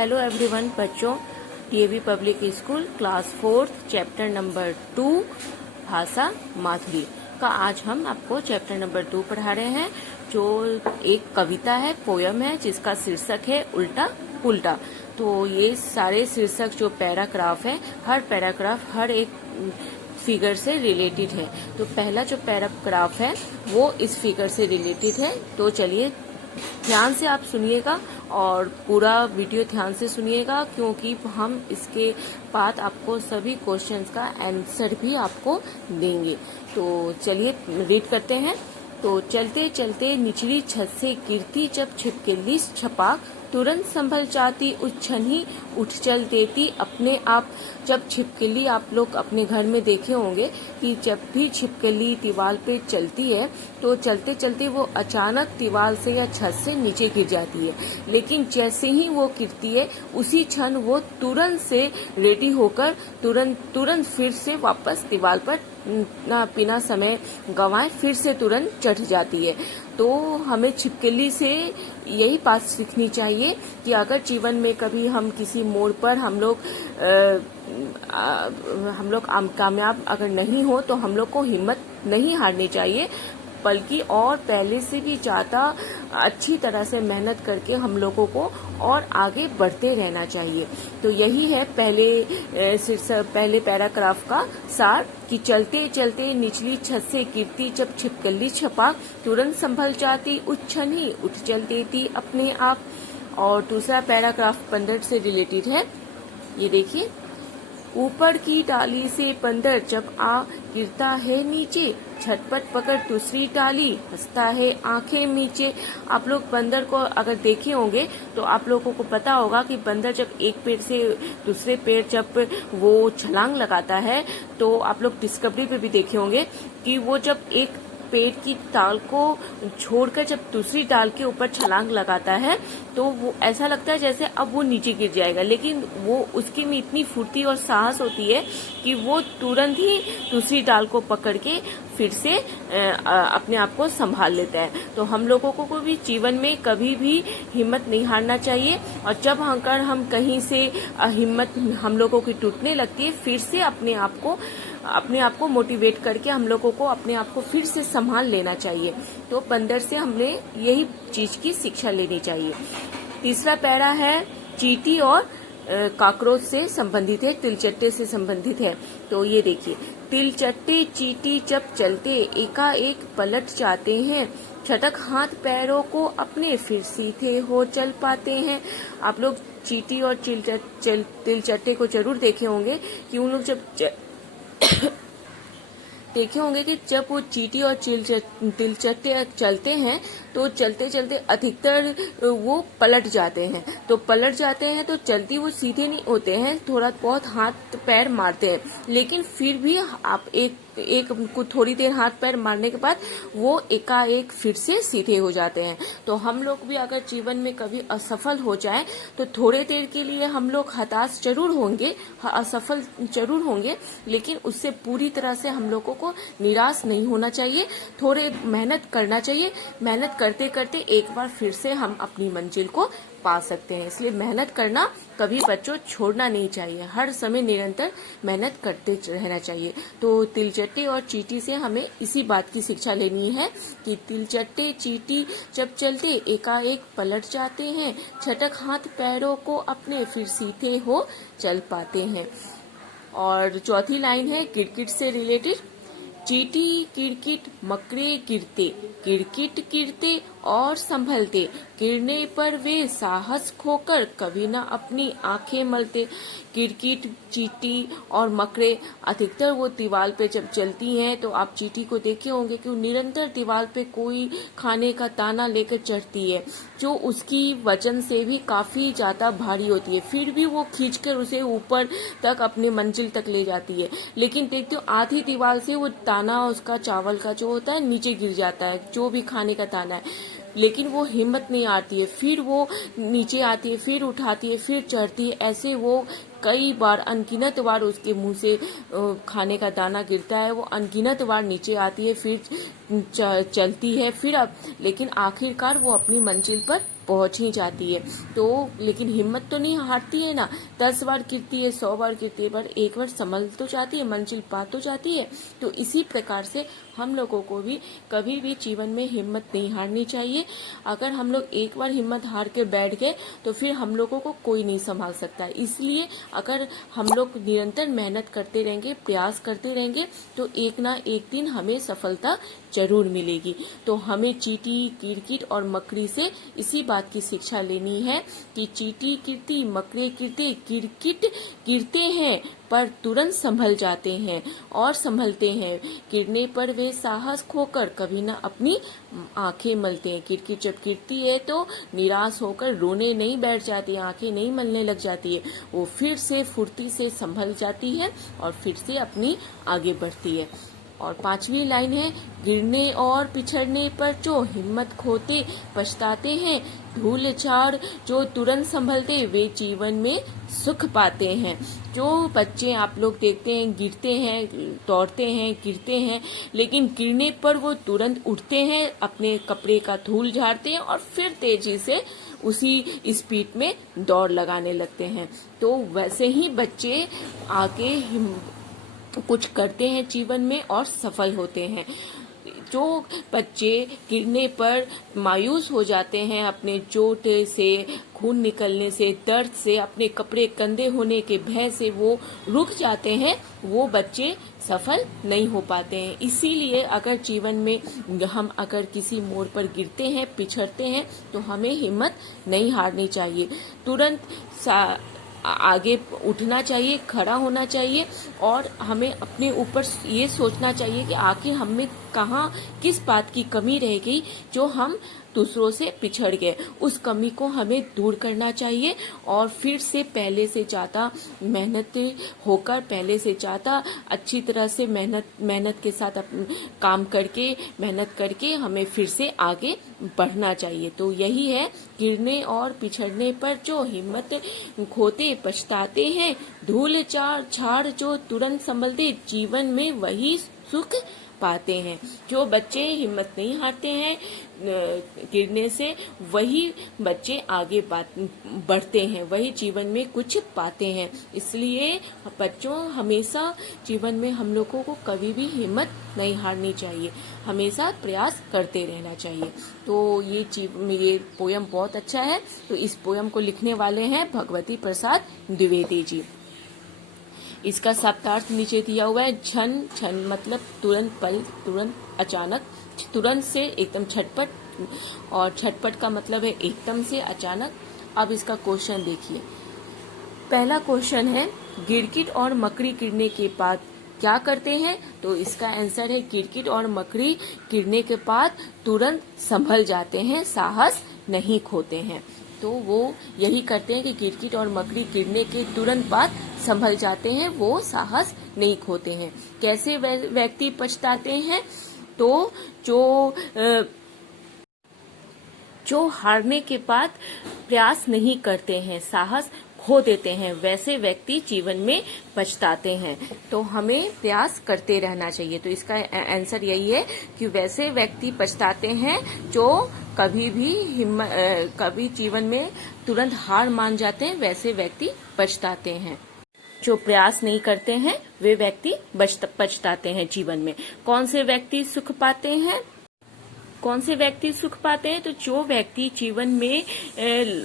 Hello everyone बच्चों, DAV public school class 4 chapter number 2 भाषा माधुरी का आज हम आपको चैप्टर नंबर 2 पढ़ा रहे हैं, जो एक कविता है, पोयम है, जिसका शीर्षक है उल्टा पुल्टा। तो ये सारे शीर्षक जो पैराग्राफ है, हर पैराग्राफ हर एक फिगर से रिलेटेड है। तो पहला जो पैराग्राफ है वो इस फिगर से रिलेटेड है। तो चलिए ध्यान से आप सुनिएगा और पूरा वीडियो ध्यान से सुनिएगा, क्योंकि हम इसके बाद आपको सभी क्वेश्चंस का आंसर भी आपको देंगे। तो चलिए रीड करते हैं। तो चलते चलते निचली छत से गिरती जब छिपकली छपाक, तुरंत संभल जाती उस क्षण ही उठ चल देती अपने आप। जब छिपकली, आप लोग अपने घर में देखे होंगे कि जब भी छिपकली दीवार पे चलती है तो चलते चलते वो अचानक दीवार से या छत से नीचे गिर जाती है, लेकिन जैसे ही वो गिरती है उसी क्षण वो तुरंत से रेडी होकर तुरंत फिर से वापस दीवार पर बिना समय गंवाए फिर से तुरंत चढ़ जाती है। तो हमें छिपकली से यही बात सीखनी चाहिए कि अगर जीवन में कभी हम किसी मोड़ पर हम लोग कामयाब अगर नहीं हो तो हम लोग को हिम्मत नहीं हारनी चाहिए, बल्कि और पहले से भी ज्यादा अच्छी तरह से मेहनत करके हम लोगों को और आगे बढ़ते रहना चाहिए। तो यही है पहले पैराग्राफ का सार कि चलते चलते निचली छत से गिरती जब छिपकली छपाक, तुरंत संभल जाती उस क्षण ही उठ चल देती अपने आप। और दूसरा पैराग्राफ बंदर से रिलेटेड है, ये देखिए। ऊपर की डाली से बंदर जब आ गिरता है नीचे, झटपट पकड़ दूसरी डाली, हंसता है आंखें नीचे। आप लोग बंदर को अगर देखे होंगे तो आप लोगों को पता होगा कि बंदर जब एक पेड़ से दूसरे पेड़ जब वो छलांग लगाता है, तो आप लोग डिस्कवरी पे भी देखे होंगे कि वो जब एक पेड़ की डाल को छोड़कर जब दूसरी डाल के ऊपर छलांग लगाता है तो वो ऐसा लगता है जैसे अब वो नीचे गिर जाएगा, लेकिन वो उसके में इतनी फुर्ती और साहस होती है कि वो तुरंत ही दूसरी डाल को पकड़ के फिर से अपने आप को संभाल लेता है। तो हम लोगों को भी जीवन में कभी भी हिम्मत नहीं हारना चाहिए, और जब अगर हम कहीं से हिम्मत हम लोगों की टूटने लगती है, फिर से अपने आप को मोटिवेट करके हम लोगों को अपने आप को फिर से संभाल लेना चाहिए। तो बंदर से हमने यही चीज की शिक्षा लेनी चाहिए। तीसरा पैरा है चींटी और कॉकरोच से संबंधित है, तिलचट्टे से संबंधित है। तो ये देखिए, तिलचट्टे चींटी जब चलते एकाएक पलट जाते हैं, छटक हाथ पैरों को अपने फिर सीधे हो चल पाते हैं। आप लोग चींटी और तिलचट्टे को जरूर देखे होंगे कि उन लोग जब देखे होंगे कि जब वो चींटी और तिलचट्टे चलते हैं तो चलते चलते अधिकतर वो पलट जाते हैं। तो पलट जाते हैं तो चलती वो सीधे नहीं होते हैं, थोड़ा बहुत हाथ पैर मारते हैं, लेकिन फिर भी आप एक थोड़ी देर हाथ पैर मारने के बाद वो एकाएक फिर से सीधे हो जाते हैं। तो हम लोग भी अगर जीवन में कभी असफल हो जाए तो थोड़े देर के लिए हम लोग हताश जरूर होंगे, असफल जरूर होंगे, लेकिन उससे पूरी तरह से हम लोगों को निराश नहीं होना चाहिए। थोड़े मेहनत करना चाहिए, मेहनत करते करते एक बार फिर से हम अपनी मंजिल को पा सकते हैं। इसलिए मेहनत करना कभी बच्चों छोड़ना नहीं चाहिए, हर समय निरंतर मेहनत करते रहना चाहिए। तो तिलचट्टे और चींटी से हमें इसी बात की शिक्षा लेनी है कि तिलचट्टे चींटी जब चलते एकाएक पलट जाते हैं, छटक हाथ पैरों को अपने फिर सीधे हो चल पाते हैं। और चौथी लाइन है गिरगिट से रिलेटेड, चींटी किरकिट मकड़े गिरते, किरकिट गिरते और संभलते, गिरने पर वे साहस खोकर कभी न अपनी आंखें मलते। किरकिट, चींटी और मकड़े अधिकतर वो दीवार पे जब चलती हैं तो आप चींटी को देखे होंगे कि वो निरंतर दीवार पे कोई खाने का दाना लेकर चढ़ती है, जो उसकी वजन से भी काफी ज्यादा भारी होती है, फिर भी वो खींचकर उसे ऊपर तक अपने मंजिल तक ले जाती है। लेकिन देखते हो आधी दीवार से वो दाना, उसका चावल का जो होता है, नीचे गिर जाता है, जो भी खाने का दाना है, लेकिन वो हिम्मत नहीं आती है, फिर वो नीचे आती है, फिर उठाती है, फिर चढ़ती है। ऐसे वो कई बार, अनगिनत बार उसके मुंह से खाने का दाना गिरता है, वो अनगिनत बार नीचे आती है, फिर चलती है, फिर लेकिन आखिरकार वो अपनी मंजिल पर पहुंच ही जाती है। तो लेकिन हिम्मत तो नहीं हारती है ना, 10 बार गिरती है, 100 बार गिरती है, पर एक बार संभल तो जाती है, मंजिल पा तो जाती है। तो इसी प्रकार से हम लोगों को भी कभी भी जीवन में हिम्मत नहीं हारनी चाहिए। अगर हम लोग एक बार हिम्मत हार के बैठ गए तो फिर हम लोगों को कोई नहीं संभाल सकता। इसलिए अगर हम लोग निरंतर मेहनत करते रहेंगे, प्रयास करते रहेंगे, तो एक ना एक दिन हमें सफलता जरूर मिलेगी। तो हमें चींटी, गिरगिट और मकड़ी से इसी बात की शिक्षा लेनी है कि चींटी गिरती, मकड़े गिरते, गिरगिट गिरते हैं पर तुरंत संभल जाते हैं और संभलते हैं। गिरने पर वे साहस खोकर कभी ना अपनी आंखें मलते हैं। गिरगिट जब गिरती है तो निराश होकर रोने नहीं बैठ जाती, आंखें नहीं मलने लग जाती है, वो फिर से फुर्ती से संभल जाती है और फिर से अपनी आगे बढ़ती है। और 5वीं लाइन है, गिरने और पिछड़ने पर जो हिम्मत खोते पछताते हैं, धूल झाड़ जो तुरंत संभलते वे जीवन में सुख पाते हैं। जो बच्चे आप लोग देखते हैं गिरते हैं, दौड़ते हैं, गिरते हैं, लेकिन गिरने पर वो तुरंत उठते हैं, अपने कपड़े का धूल झाड़ते हैं और फिर तेजी से उसी स्पीड में दौड़ लगाने लगते हैं। तो वैसे ही बच्चे आगे कुछ करते हैं जीवन में और सफल होते हैं। जो बच्चे गिरने पर मायूस हो जाते हैं, अपने चोट से, खून निकलने से, दर्द से, अपने कपड़े गंदे होने के भय से वो रुक जाते हैं, वो बच्चे सफल नहीं हो पाते हैं। इसीलिए अगर जीवन में हम अगर किसी मोड़ पर गिरते हैं, पिछड़ते हैं, तो हमें हिम्मत नहीं हारनी चाहिए। तुरंत आगे उठना चाहिए, खड़ा होना चाहिए और हमें अपने ऊपर ये सोचना चाहिए कि आखिर हमें कहाँ किस बात की कमी रह गई जो हम दूसरों से पिछड़ गए। उस कमी को हमें दूर करना चाहिए और फिर से पहले से ज्यादा मेहनत होकर, पहले से ज्यादा अच्छी तरह से मेहनत के साथ काम करके, मेहनत करके हमें फिर से आगे बढ़ना चाहिए। तो यही है, गिरने और पिछड़ने पर जो हिम्मत खोते पछताते हैं, धूल झाड़ जो तुरंत संभलते जीवन में वही सुख पाते हैं। जो बच्चे हिम्मत नहीं हारते हैं गिरने से, वही बच्चे आगे बढ़ते हैं, वही जीवन में कुछ पाते हैं। इसलिए बच्चों, हमेशा जीवन में हम लोगों को कभी भी हिम्मत नहीं हारनी चाहिए, हमेशा प्रयास करते रहना चाहिए। तो ये पोयम बहुत अच्छा है। तो इस पोयम को लिखने वाले हैं भगवती प्रसाद द्विवेदी जी। इसका शब्दार्थ नीचे दिया हुआ है। झन झन मतलब तुरंत, पल, तुरंत, अचानक, तुरंत से एकदम झटपट, और झटपट का मतलब है एकदम से, अचानक। अब इसका क्वेश्चन देखिए। पहला क्वेश्चन है, गिरगिट और मकड़ी गिरने के बाद क्या करते हैं? तो इसका आंसर है, गिरगिट और मकड़ी गिरने के बाद तुरंत संभल जाते हैं, साहस नहीं खोते हैं। तो वो यही करते हैं कि गिरगिट और मकड़ी गिरने के तुरंत बाद संभल जाते हैं, वो साहस नहीं खोते हैं। कैसे व्यक्ति पछताते हैं? तो जो हारने के बाद प्रयास नहीं करते हैं, साहस खो देते हैं, वैसे व्यक्ति जीवन में पछताते हैं। तो हमें प्रयास करते रहना चाहिए। तो इसका आंसर यही है कि वैसे व्यक्ति पछताते हैं जो कभी जीवन में तुरंत हार मान जाते हैं, वैसे व्यक्ति पछताते हैं। जो प्रयास नहीं करते हैं वे व्यक्ति पछताते हैं जीवन में। कौन से व्यक्ति सुख पाते हैं? कौन से व्यक्ति सुख पाते हैं? तो जो व्यक्ति जीवन में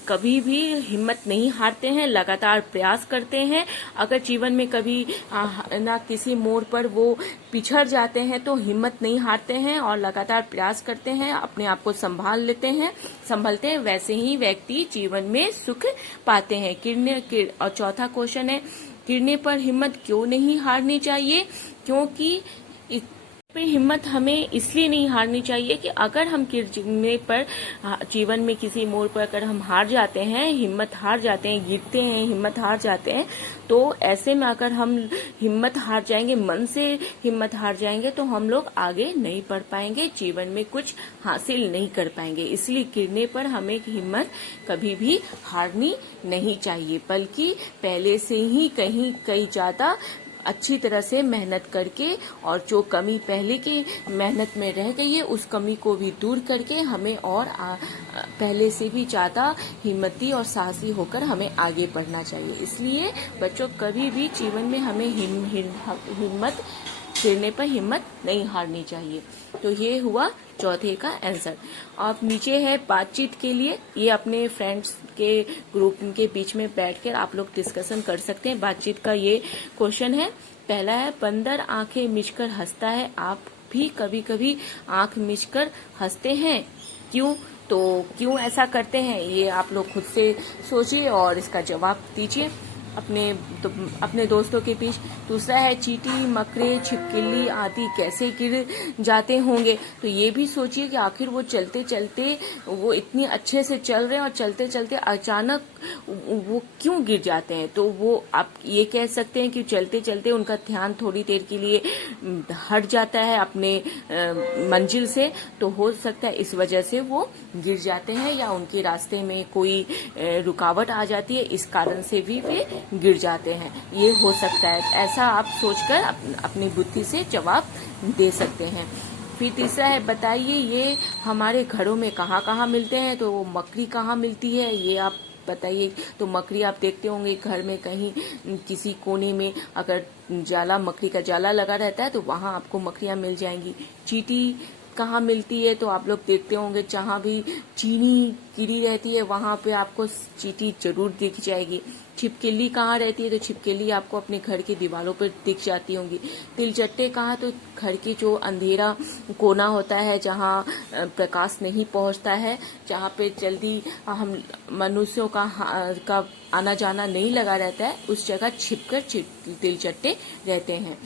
कभी भी हिम्मत नहीं हारते हैं, लगातार प्रयास करते हैं। अगर जीवन में कभी ना किसी मोड़ पर वो पिछड़ जाते हैं तो हिम्मत नहीं हारते हैं और लगातार प्रयास करते हैं, अपने आप को संभलते हैं, वैसे ही व्यक्ति जीवन में सुख पाते हैं। और चौथा क्वेश्चन है, गिरने पर हिम्मत क्यों नहीं हारनी चाहिए? क्योंकि हिम्मत हमें इसलिए नहीं हारनी चाहिए कि अगर हम गिरने पर, जीवन में किसी मोड़ पर अगर हम हार जाते हैं, हिम्मत हार जाते हैं, गिरते हैं, हिम्मत हार जाते हैं, तो ऐसे में अगर हम हिम्मत हार जाएंगे, मन से हिम्मत हार जाएंगे, तो हम लोग आगे नहीं बढ़ पाएंगे, जीवन में कुछ हासिल नहीं कर पाएंगे। इसलिए गिरने पर हमें हिम्मत कभी भी हारनी नहीं चाहिए, बल्कि पहले से ही कहीं ज्यादा अच्छी तरह से मेहनत करके और जो कमी पहले की मेहनत में रह गई है उस कमी को भी दूर करके हमें और पहले से भी ज़्यादा हिम्मती और साहसी होकर हमें आगे बढ़ना चाहिए। इसलिए बच्चों कभी भी जीवन में हमें हिम्मत गिरने पर हिम्मत नहीं हारनी चाहिए। तो ये हुआ चौथे का आंसर। अब नीचे है बातचीत के लिए, ये अपने फ्रेंड्स के ग्रुप के बीच में बैठकर आप लोग डिस्कशन कर सकते हैं। बातचीत का ये क्वेश्चन है। पहला है, बंदर आंखें मिचकर हंसता है, आप भी कभी कभी आंख मिचकर हंसते हैं, क्यों? तो क्यों ऐसा करते हैं ये आप लोग खुद से सोचिए और इसका जवाब दीजिए अपने दोस्तों के बीच। दूसरा है, चींटी, मकड़े, छिपकली आदि कैसे गिर जाते होंगे? तो ये भी सोचिए कि आखिर वो चलते चलते वो इतनी अच्छे से चल रहे हैं और चलते चलते अचानक वो क्यों गिर जाते हैं? तो वो आप ये कह सकते हैं कि चलते चलते उनका ध्यान थोड़ी देर के लिए हट जाता है अपने मंजिल से, तो हो सकता है इस वजह से वो गिर जाते हैं, या उनके रास्ते में कोई रुकावट आ जाती है, इस कारण से भी वे गिर जाते हैं। ये हो सकता है, ऐसा आप सोचकर अपनी बुद्धि से जवाब दे सकते हैं। फिर तीसरा है, बताइए ये हमारे घरों में कहाँ कहाँ मिलते हैं? तो मकड़ी कहाँ मिलती है ये आप बताइए। तो मकड़ी आप देखते होंगे घर में कहीं किसी कोने में अगर मकड़ी का जाला लगा रहता है तो वहां आपको मकड़ियां मिल जाएंगी। चींटी कहाँ मिलती है? तो आप लोग देखते होंगे जहाँ भी चीनी गिरी रहती है वहां पे आपको चींटी जरूर दिख जाएगी। छिपकली कहाँ रहती है? तो छिपकली आपको अपने घर की दीवारों पर दिख जाती होंगी। तिलचट्टे कहाँ? तो घर की जो अंधेरा कोना होता है जहाँ प्रकाश नहीं पहुंचता है, जहाँ पे जल्दी हम मनुष्यों का आना जाना नहीं लगा रहता है, उस जगह छिपकर तिलचट्टे रहते हैं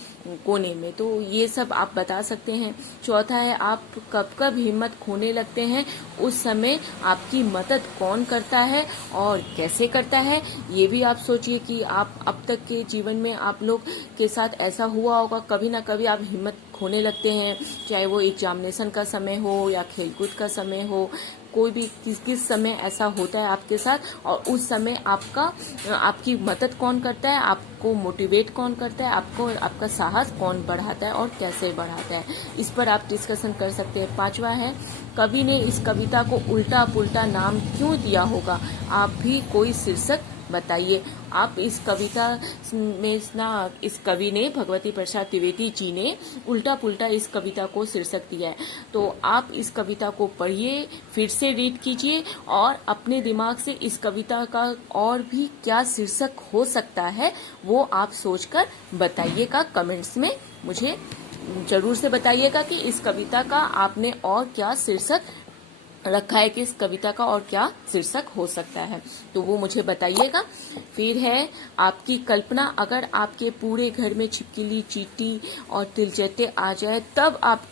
कोने में। तो ये सब आप बता सकते हैं। चौथा है, आप कब कब हिम्मत खोने लगते हैं, उस समय आपकी मदद कौन करता है और कैसे करता है? ये भी आप सोचिए कि आप अब तक के जीवन में आप लोग के साथ ऐसा हुआ होगा, कभी ना कभी आप हिम्मत खोने लगते हैं, चाहे वो एग्जामिनेशन का समय हो या खेलकूद का समय हो, कोई भी किस समय ऐसा होता है आपके साथ, और उस समय आपकी मदद कौन करता है, आपको मोटिवेट कौन करता है, आपको आपका साहस कौन बढ़ाता है और कैसे बढ़ाता है, इस पर आप डिस्कशन कर सकते हैं। पांचवा है, कवि ने इस कविता को उल्टा पुल्टा नाम क्यों दिया होगा? आप भी कोई शीर्षक बताइए। आप इस कविता में इस कवि ने, भगवती प्रसाद द्विवेदी जी ने उल्टा पुल्टा इस कविता को शीर्षक दिया है। तो आप इस कविता को पढ़िए, फिर से रीड कीजिए और अपने दिमाग से इस कविता का और भी क्या शीर्षक हो सकता है वो आप सोचकर बताइएगा। कमेंट्स में मुझे जरूर से बताइएगा कि इस कविता का आपने और क्या शीर्षक रखा है कि इस कविता का और क्या शीर्षक हो सकता है, तो वो मुझे बताइएगा। फिर है, आपकी कल्पना, अगर आपके पूरे घर में छिपकली, चींटी और तिलचट्टे आ जाए तब आप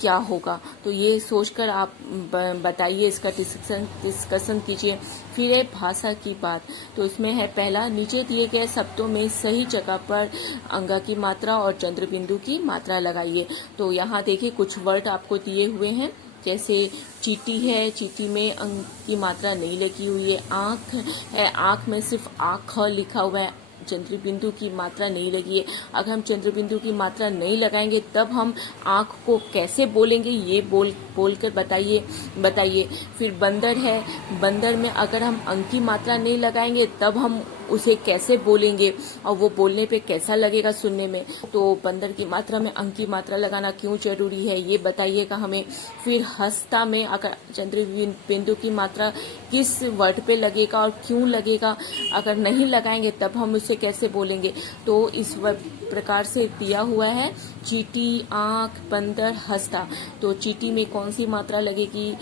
क्या होगा? तो ये सोचकर आप बताइए, इसका डिस्कशन कीजिए। फिर है भाषा की बात, तो इसमें है पहला, नीचे दिए गए शब्दों में सही जगह पर अंगा की मात्रा और चंद्र बिंदु की मात्रा लगाइए। तो यहाँ देखिए कुछ वर्ड आपको दिए हुए हैं, जैसे चींटी है, चींटी में अंक की मात्रा नहीं लगी हुई है। आँख है, आँख में सिर्फ आँख लिखा हुआ है, चंद्र बिंदु की मात्रा नहीं लगी है। अगर हम चंद्र बिंदु की मात्रा नहीं लगाएंगे तब हम आँख को कैसे बोलेंगे, ये बोलकर बताइए। फिर बंदर है, बंदर में अगर हम अंक की मात्रा नहीं लगाएंगे तब हम उसे कैसे बोलेंगे और वो बोलने पे कैसा लगेगा सुनने में? तो बंदर की मात्रा में अंक की मात्रा लगाना क्यों जरूरी है, ये बताइएगा हमें। फिर हंसता में अगर चंद्र बिंदु की मात्रा किस वर्ड पे लगेगा और क्यों लगेगा, अगर नहीं लगाएंगे तब हम उसे कैसे बोलेंगे? तो इस प्रकार से दिया हुआ है, चींटी, आँख, बंदर, हंसता। तो चींटी में कौन सी मात्रा लगेगी,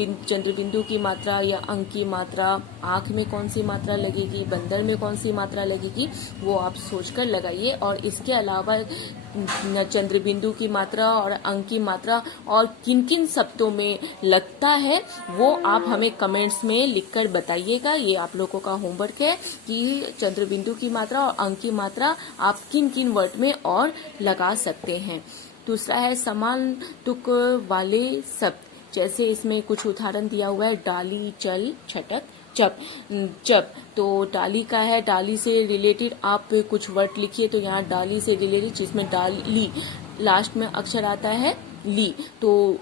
चंद्र बिंदु की मात्रा या अंक की मात्रा, आँख में कौन सी मात्रा लगेगी, बंदर में कौन सी मात्रा लगेगी, वो आप सोचकर लगाइए। और इसके अलावा चंद्र बिंदु की मात्रा और अंक की मात्रा और किन किन शब्दों में लगता है वो आप हमें कमेंट्स में लिखकर बताइएगा। ये आप लोगों का होमवर्क है कि चंद्र बिंदु की मात्रा और अंक की मात्रा आप किन किन वर्ड में और लगा सकते हैं। दूसरा है, समान तुक वाले शब्द, जैसे इसमें कुछ उदाहरण दिया हुआ है, डाली, चल, छटक, चप चप तो डाली का है, डाली से रिलेटेड आप कुछ वर्ड लिखिए। तो यहाँ डाली से रिलेटेड जिसमें डाली लास्ट में अक्षर आता है ली, तो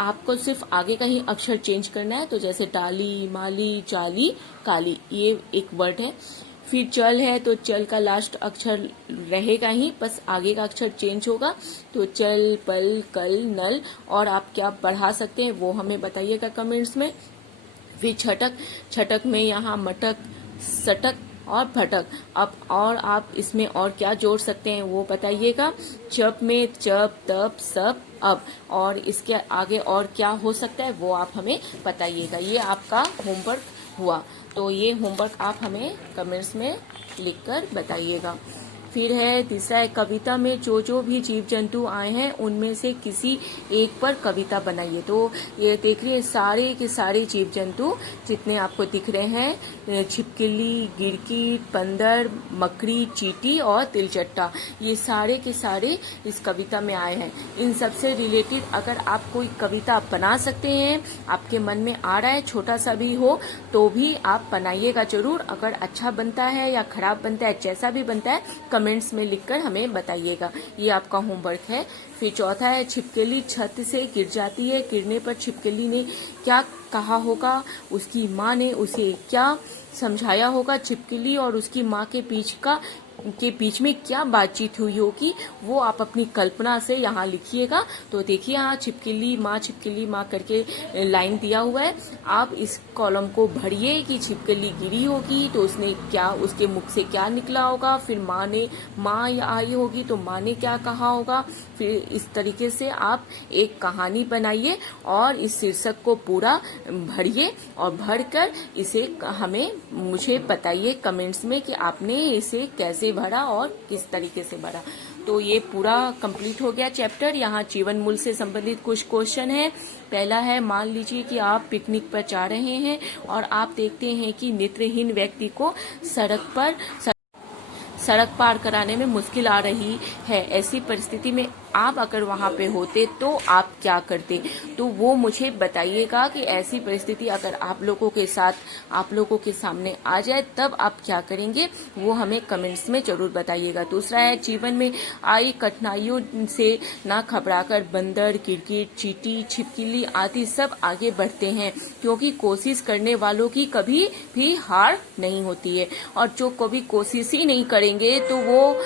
आपको सिर्फ आगे का ही अक्षर चेंज करना है। तो जैसे डाली, माली, चाली, काली, ये एक वर्ड है। फिर चल है तो चल का लास्ट अक्षर रहेगा ही, बस आगे का अक्षर चेंज होगा। तो चल, पल, कल, नल, और आप क्या बढ़ा सकते हैं वो हमें बताइएगा कमेंट्स में। फिर छटक, छटक में यहाँ मटक, सटक और भटक। अब और आप इसमें और क्या जोड़ सकते हैं वो बताइएगा। चप में चप, तप, सब, अब, और इसके आगे और क्या हो सकता है वो आप हमें बताइएगा। ये आपका होमवर्क हुआ, तो ये होमवर्क आप हमें कमेंट्स में लिखकर बताइएगा। फिर है तीसरा है कविता में जो भी जीव जंतु आए हैं उनमें से किसी एक पर कविता बनाइए। तो ये देख रही है सारे के सारे जीव जंतु जितने आपको दिख रहे हैं, छिपकली, गिरगिट, बंदर, मकड़ी, चींटी और तिलचट्टा, ये सारे के सारे इस कविता में आए हैं। इन सब से रिलेटेड अगर आप कोई कविता बना सकते हैं, आपके मन में आ रहा है, छोटा सा भी हो तो भी आप बनाइएगा जरूर। अगर अच्छा बनता है या खराब बनता है, जैसा भी बनता है कमेंट्स में लिखकर हमें बताइएगा। ये आपका होमवर्क है। फिर चौथा है छिपकली छत से गिर जाती है, गिरने पर छिपकली ने क्या कहा होगा, उसकी माँ ने उसे क्या समझाया होगा, छिपकली और उसकी माँ के बीच में क्या बातचीत हुई होगी वो आप अपनी कल्पना से यहाँ लिखिएगा। तो देखिए यहाँ छिपकली माँ करके लाइन दिया हुआ है। आप इस कॉलम को भरिए कि छिपकली गिरी होगी तो उसने क्या, उसके मुख से क्या निकला होगा, फिर माँ आई होगी तो माँ ने क्या कहा होगा। फिर इस तरीके से आप एक कहानी बनाइए और इस शीर्षक को पूरा भरिए और भरकर इसे मुझे बताइए कमेंट्स में कि आपने इसे कैसे भरा और किस तरीके से भरा। तो ये पूरा कंप्लीट हो गया चैप्टर। यहाँ जीवन मूल्य से संबंधित कुछ क्वेश्चन है। पहला है, मान लीजिए कि आप पिकनिक पर जा रहे हैं और आप देखते हैं कि नेत्रहीन व्यक्ति को सड़क पार कराने में मुश्किल आ रही है। ऐसी परिस्थिति में आप अगर वहां पे होते तो आप क्या करते, तो वो मुझे बताइएगा कि ऐसी परिस्थिति अगर आप लोगों के सामने आ जाए तब आप क्या करेंगे, वो हमें कमेंट्स में जरूर बताइएगा। दूसरा है, जीवन में आई कठिनाइयों से ना घबराकर बंदर, गिरगिट, चींटी, छिपकली आदि सब आगे बढ़ते हैं, क्योंकि कोशिश करने वालों की कभी भी हार नहीं होती है। और जो कभी कोशिश ही नहीं करेंगे तो वो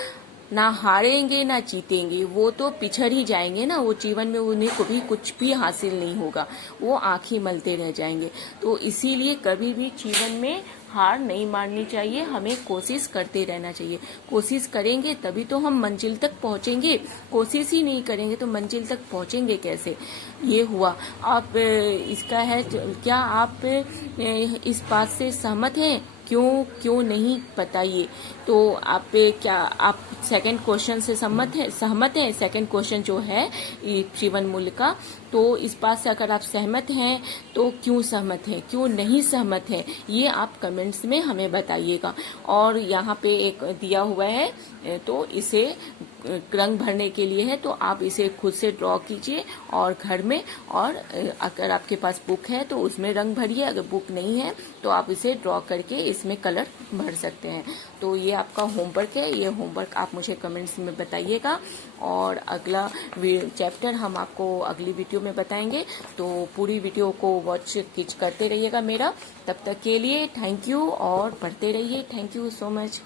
ना हारेंगे ना जीतेंगे, वो तो पिछड़ ही जाएंगे ना। वो जीवन में उन्हें कभी कुछ भी हासिल नहीं होगा, वो आंखें मलते रह जाएंगे। तो इसीलिए कभी भी जीवन में हार नहीं माननी चाहिए, हमें कोशिश करते रहना चाहिए। कोशिश करेंगे तभी तो हम मंजिल तक पहुंचेंगे, कोशिश ही नहीं करेंगे तो मंजिल तक पहुंचेंगे कैसे। ये हुआ। आप इसका है, क्या आप इस बात से सहमत हैं, क्यों नहीं बताइए। तो आप सेकंड क्वेश्चन से सहमत हैं। सेकंड क्वेश्चन जो है जीवन मूल्य का, तो इस बात से अगर आप सहमत हैं तो क्यों सहमत हैं, क्यों नहीं सहमत हैं, ये आप कमेंट्स में हमें बताइएगा। और यहाँ पे एक दिया हुआ है, तो इसे रंग भरने के लिए है, तो आप इसे खुद से ड्रॉ कीजिए और घर में, और अगर आपके पास बुक है तो उसमें रंग भरिए, अगर बुक नहीं है तो आप इसे ड्रॉ करके इसमें कलर भर सकते हैं। तो ये आपका होमवर्क है, ये होमवर्क आप मुझे कमेंट्स में बताइएगा। और अगला चैप्टर हम आपको अगली वीडियो में बताएंगे, तो पूरी वीडियो को वॉच करते रहिएगा मेरा। तब तक के लिए थैंक यू और पढ़ते रहिए। Thank you so much.